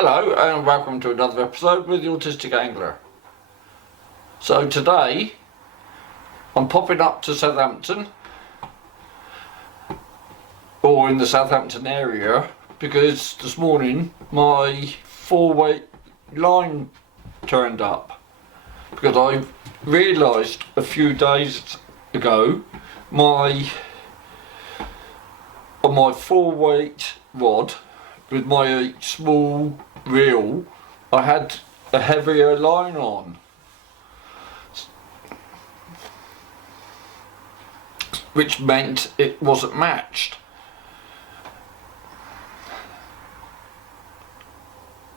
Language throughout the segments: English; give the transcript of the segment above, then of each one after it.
Hello and welcome to another episode with the Autistic Angler. So today I'm popping up to Southampton, or in the Southampton area, because this morning my 4-weight line turned up. Because I realised a few days ago on my 4-weight rod with my small reel, I had a heavier line on, which meant it wasn't matched.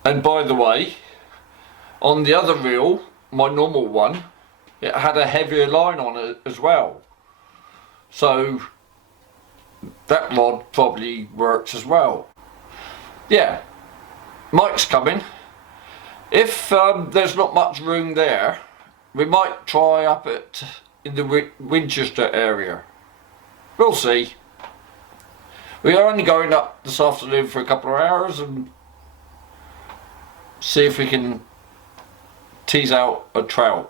And by the way, on the other reel, my normal one, it had a heavier line on it as well. So that rod probably works as well. Yeah, Mike's coming. If there's not much room there, we might try up in the Winchester area. We'll see. We are only going up this afternoon for a couple of hours and see if we can tease out a trout.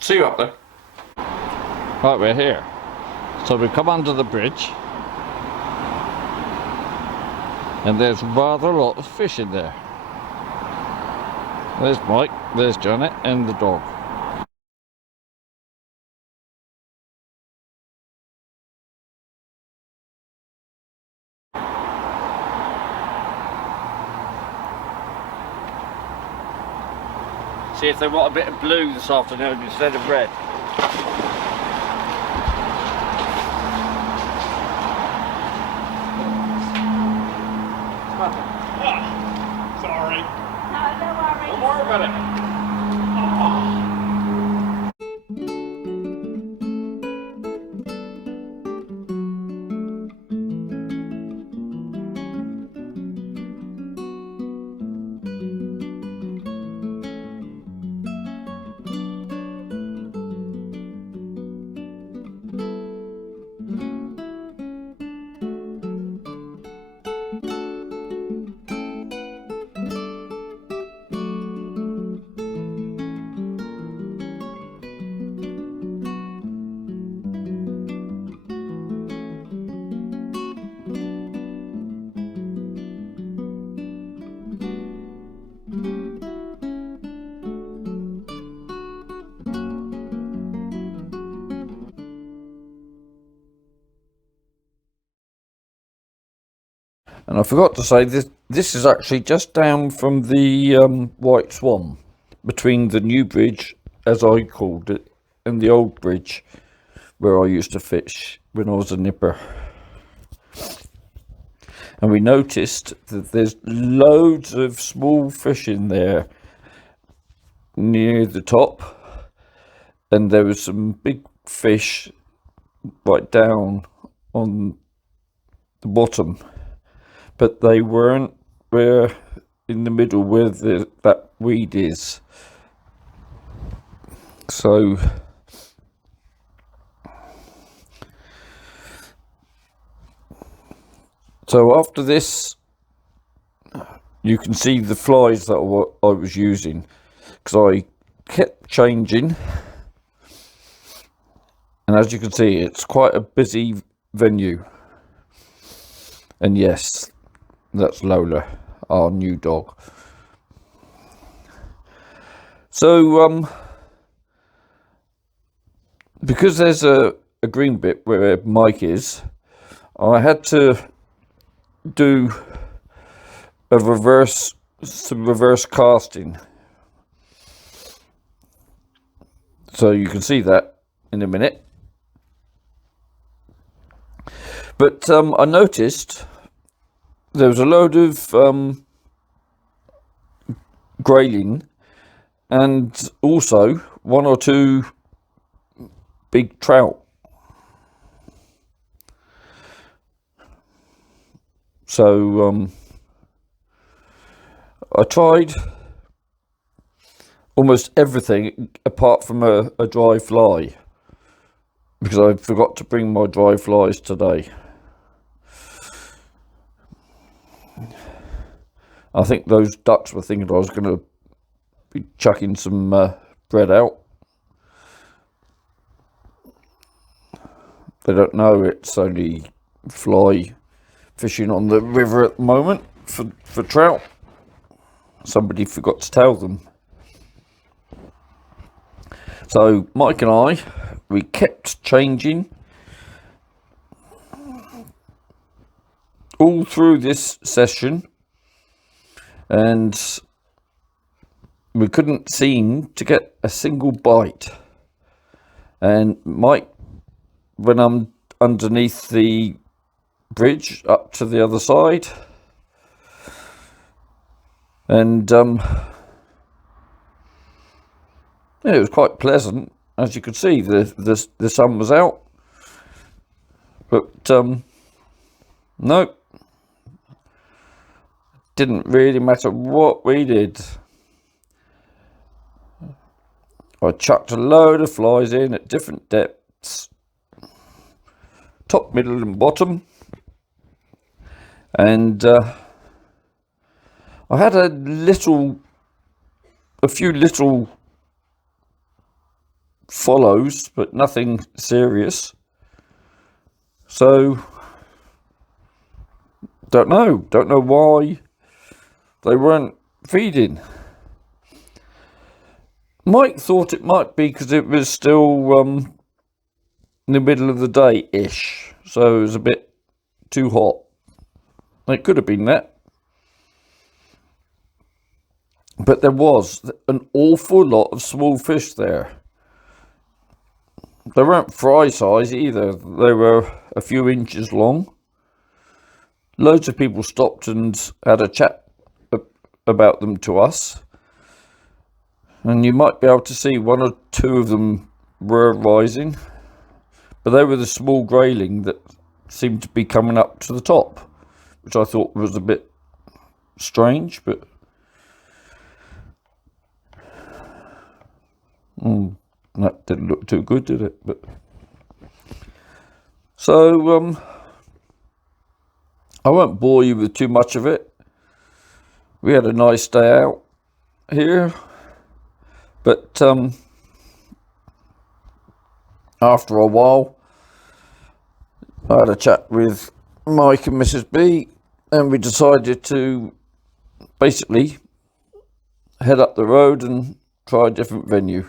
See you up there. Right, we're here. So we come under the bridge, and there's rather a lot of fish in there. There's Mike, there's Janet, and the dog. See if they want a bit of blue this afternoon instead of red. Sorry. No, don't worry. Don't worry about it. And I forgot to say, this is actually just down from the White Swan, between the new bridge, as I called it, and the old bridge where I used to fish when I was a nipper. And we noticed that there's loads of small fish in there near the top, and there was some big fish right down on the bottom. But they weren't in the middle where that weed is. So after this, you can see the flies that I was using, because I kept changing. And as you can see, it's quite a busy venue. And yes, that's Lola, our new dog. So, because there's a green bit where Mike is, I had to do some reverse casting. So you can see that in a minute. But I noticed there was a load of grayling and also one or two big trout. So I tried almost everything apart from a dry fly, because I forgot to bring my dry flies today. I think those ducks were thinking I was going to be chucking some bread out. They don't know it's only fly fishing on the river at the moment for trout. Somebody forgot to tell them. So Mike and I, we kept changing all through this session, and we couldn't seem to get a single bite. And Mike, when I'm underneath the bridge up to the other side, and it was quite pleasant. As you could see, the sun was out, but nope, didn't really matter what we did. I chucked a load of flies in at different depths, top, middle and bottom, and I had a few little follows, but nothing serious. So don't know why they weren't feeding. Mike thought it might be because it was still in the middle of the day-ish, so it was a bit too hot. It could have been that. But there was an awful lot of small fish there. They weren't fry size either. They were a few inches long. Loads of people stopped and had a chat about them to us. And you might be able to see one or two of them were rising. But they were the small grayling that seemed to be coming up to the top, which I thought was a bit strange, but that didn't look too good, did it? But so I won't bore you with too much of it. We had a nice day out here, but after a while I had a chat with Mike and Mrs. B, and we decided to basically head up the road and try a different venue.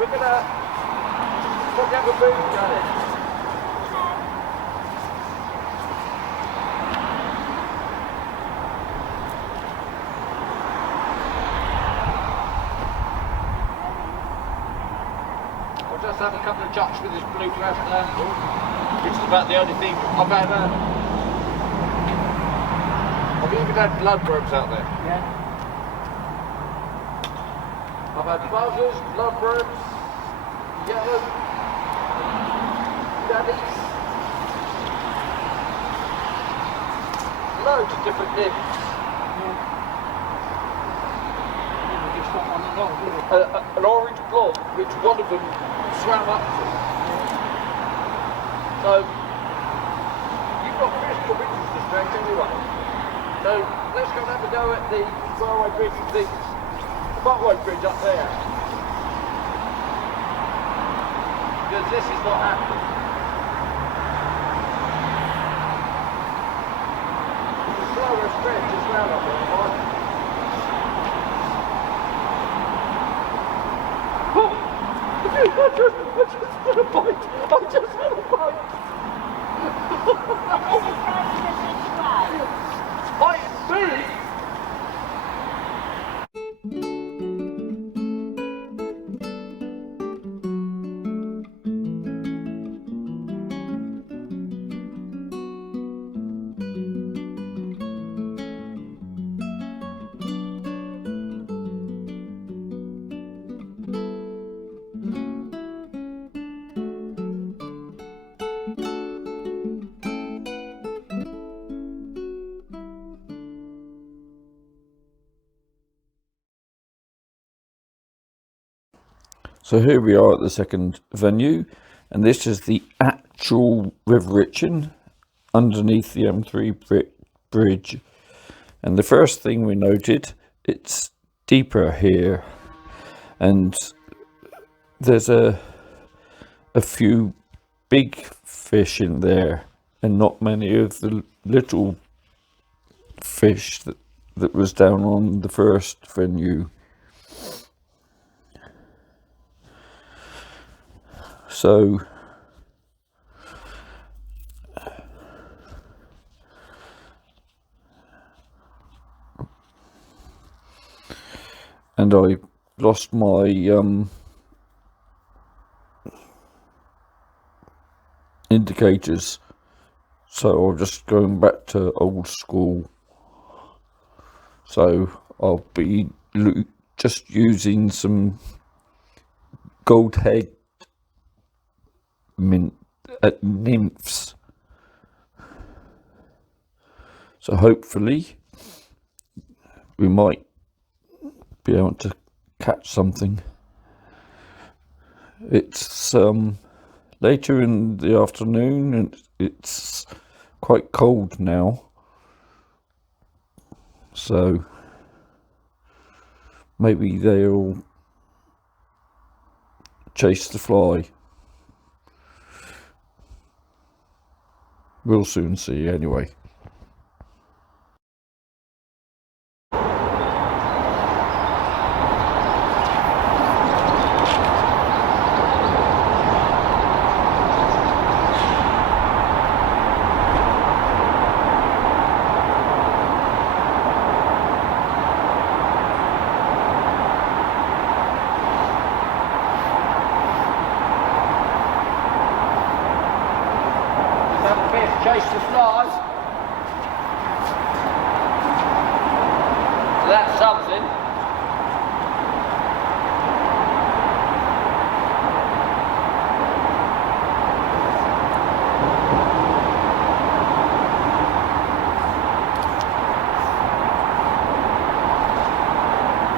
We're gonna probably have a boot done it. I'll just have a couple of chucks with this blue plastic handle, which is about the only thing I've had. I've even had bloodworms out there. Yeah. I've had buzzers, bloodworms, yellow, daddies, loads of different nibs. An orange blob, which one of them swam up to. So, you've got fish for winter district anyway. So, let's go and have a go at the railway bridge and things. The motorway bridge up there. Because this is not happening. It's a slower stretch. So here we are at the second venue, and this is the actual River Itchen underneath the M3 bridge. And the first thing we noted, it's deeper here, and there's a few big fish in there, and not many of the little fish that was down on the first venue. So and I lost my indicators, so I'm just going back to old school. So I'll be just using some gold head nymphs. So hopefully we might be able to catch something. It's later in the afternoon and it's quite cold now, so maybe they'll chase the fly. We'll soon see anyway. Chase the flies. So that's something.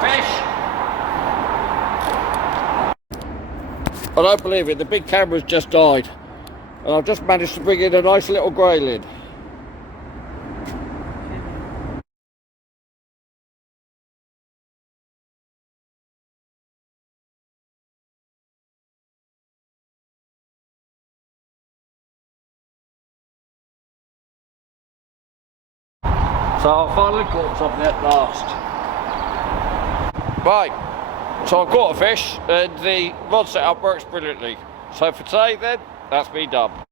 Fish. I don't believe it, the big camera's just died. And I've just managed to bring in a nice little grayling. So I finally caught something at last. Right, so I've caught a fish and the rod setup works brilliantly. So for today then, that's me done.